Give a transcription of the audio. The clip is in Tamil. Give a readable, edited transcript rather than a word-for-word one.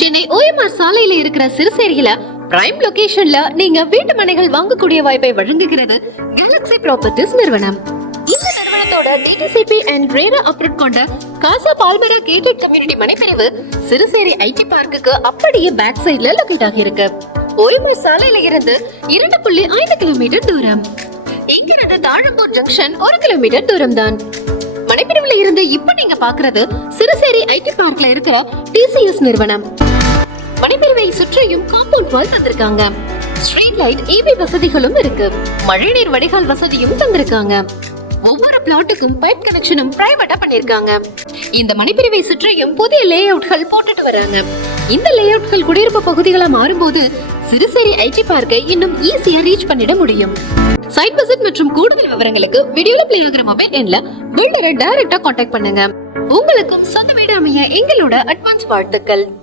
சென்னை OMR சாலையில இருக்கிற சிறுசேரியில பிரைம் லொகேஷன்ல நீங்க வீட்டு மனைகள் வாங்கக்கூடிய வாய்ப்பை வழங்குகிறது கேலக்ஸி ப்ராப்பர்ட்டிஸ் நிறுவனம். இந்த நிறுவனத்தோட DTCP அண்ட் ரேரா அப்ரூவ் கொண்ட காசா பால்மரா கேட்டட் கம்யூனிட்டி மனைப்பிரிவு சிறுசேரி IT பார்க்குக்கு அப்படியே பேக் சைடுல லொகேட் ஆகியிருக்கு. OMR சாலையில இருந்து 2.5 கிலோமீட்டர் தூரம். இங்கிருந்து தாழம்பூர் ஜங்ஷன் 1 கிலோமீட்டர் தூரம் தான். மனைப்பிரிவுல இருந்து இப்ப நீங்க பாக்குறது சிறுசேரி IT பார்க்ல இருக்கிற TCS நிறுவனம். மனைப்பிரிவை சுற்றியும் காம்பவுண்ட் வால் தந்திருக்காங்க. ஸ்ட்ரீட் லைட் EV வசதிகளும் இருக்கு. மழைநீர் வடிகால் வசதியும் தந்திருக்காங்க. ஒவ்வொரு பிளாட்டுக்கும் பைப் கனெக்ஷனும் பிரைவேட்டா பண்ணிருக்காங்க. இந்த மனைப்பிரிவை சுற்றியும் புதிய லே அவுட்கள் போட்டுட்டு வராங்க. இந்த லே அவுட்கள் குடியிருப்பு பகுதிகளா மாறும்போது சிறுசேரி IT பார்க்கை இன்னும் ஈஸியா ரீச் பண்ணிட முடியும். சைட் விசிட் மற்றும் கூடுதல் விவரங்களுக்கு வீடியோல ப்ளே ஆகிற மொபைல் எண்ல பில்டரை டைரக்டா கான்டாக்ட் பண்ணுங்க. உங்களுக்கும் சொந்த வீடு அமைய எங்களோட அட்வான்ஸ் வாழ்த்துக்கள்.